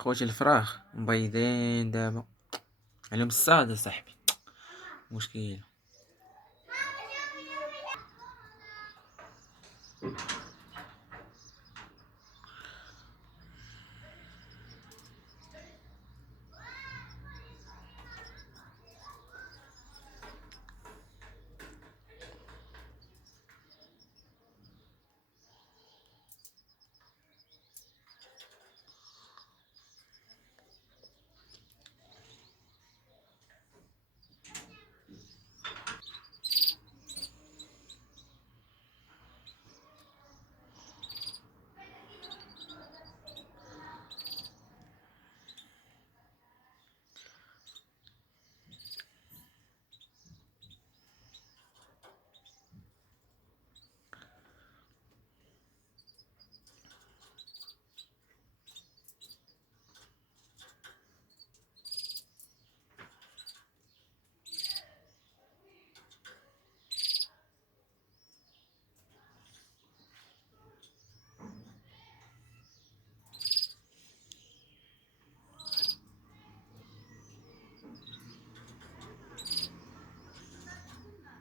خوتي الفراخ مبيضين دابا، عليهم الصاد اصاحبي. مشكلة.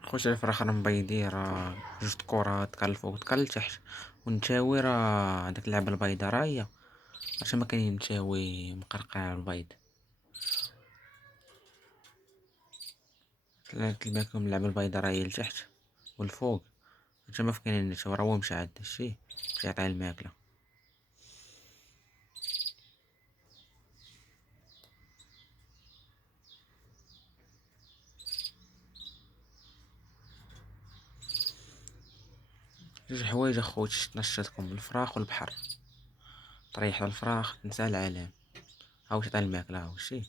خوتي الفراخ راه مبيضين، راه جوج كرات كاع الفوق كاع لتحت. ونتاوي راه داك اللعبة البيضاء راه هي، عرفتي ما كاين نتاوي مقرقع على البيض. طلعت لكم اللعبة البيضاء راه هي لتحت والفوق. انت ما كاين النتاوي، راه هو مشى عند الشي باش يعطيه الماكلة. جوج حوايج اخوتي تنشطكم: الفراخ والبحر. طريح الفراخ تنسى العالم، هاو تعطي الماكلة هاو شي.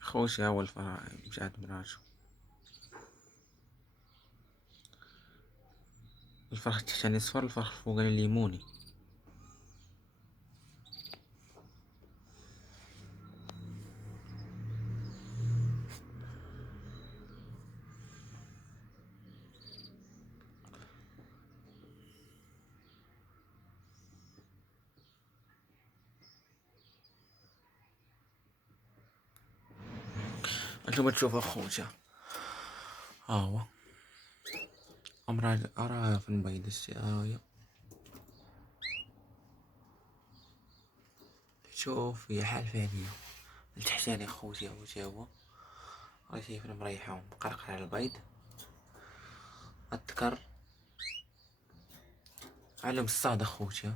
خوتي هو الفراخ مشى عند مراتو. الفرخ التحتاني صفر، الفرخ الفوقاني ليموني. انتوما تشوفوا اخوتي، ها هو راه في البيض الشي، ها هي. شوف هي حالفة عليا. التحتاني خوتي هو تا هو، راه شايفنا مريحهم مقرقع على البيض. الذكر علم الصاد اخوتي.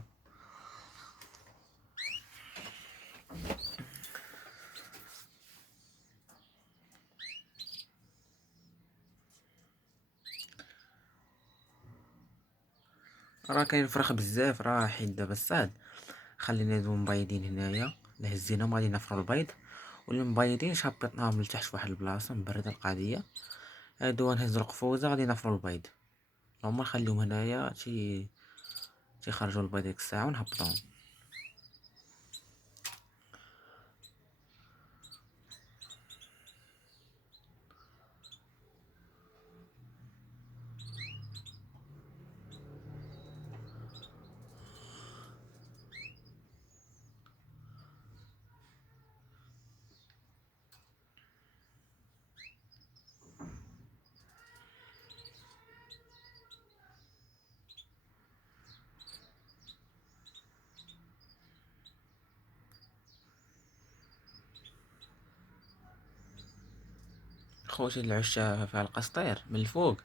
راه كاين فراخ بزاف، راه حيت دابا الصاد خلينا هادو مبيضين هنايا، هزيناهم غادي نفرو البيض. واللي مبيضين شابطناهم لتحت فواحد البلاصة مبردة القضية. هادو غنهزو القفوزة غادي نفرو البيض، هما نخليهم هنايا تيخرجوا البيض ديك الساعة ونهبطوهم. خوتي العشا فيها القسطير من الفوق،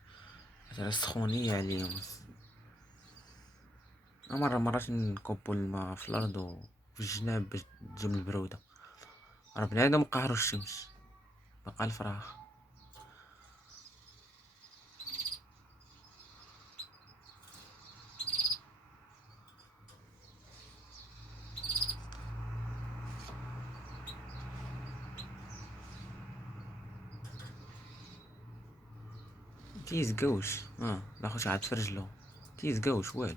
ترى السخونية عليهم. مرات نكبو الماء في الأرض وفي الجناب باش تجيب البرودة. راه بنادم قهرو الشمس، بقى الفراغ. تيزقوش لا خوتي عاد فرجلو، تيزقوش والو.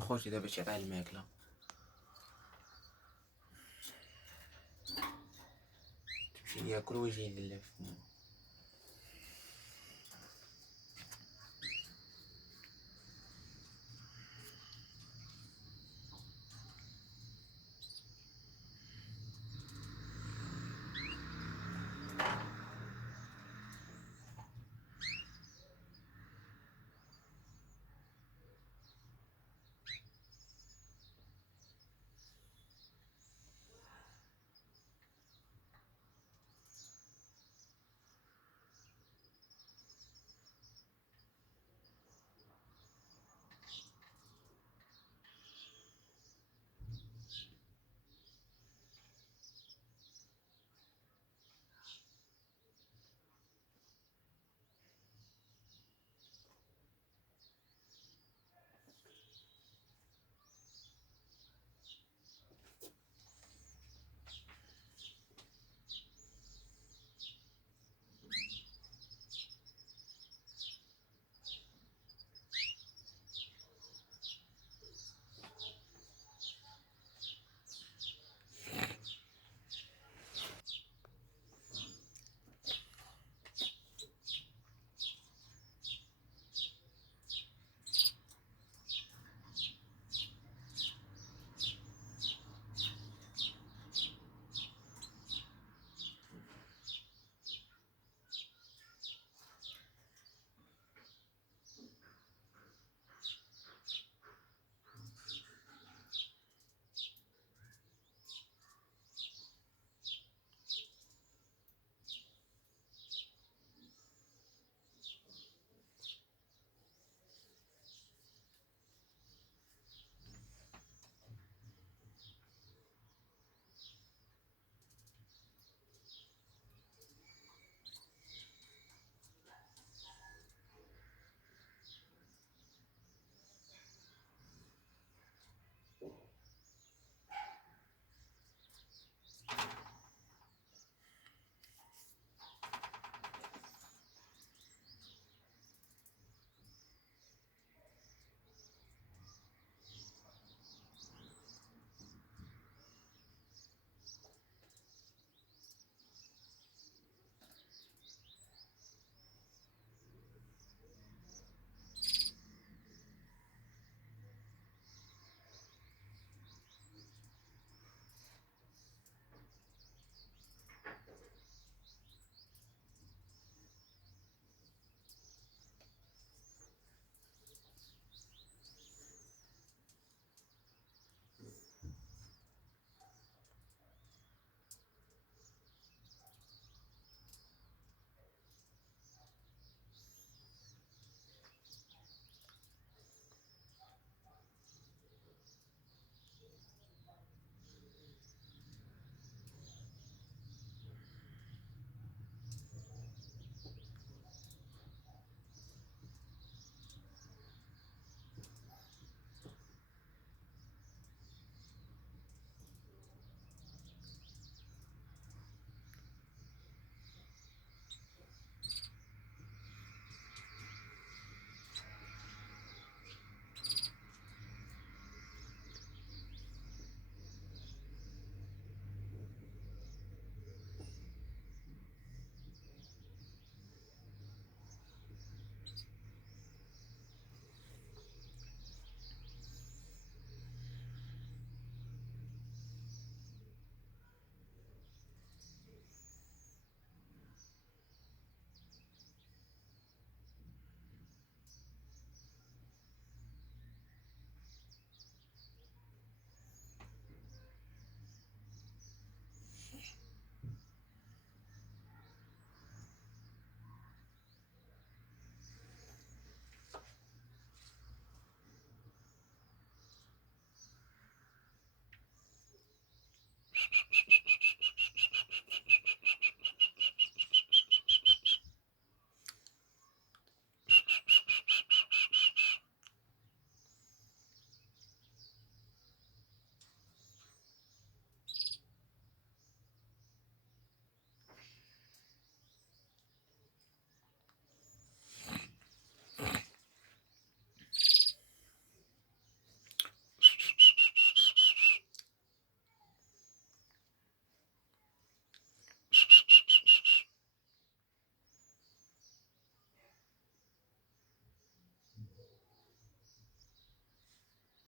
خوتي دابا تيعطيه الماكلة. تمشي ياكل ويجي يدلع في فمو.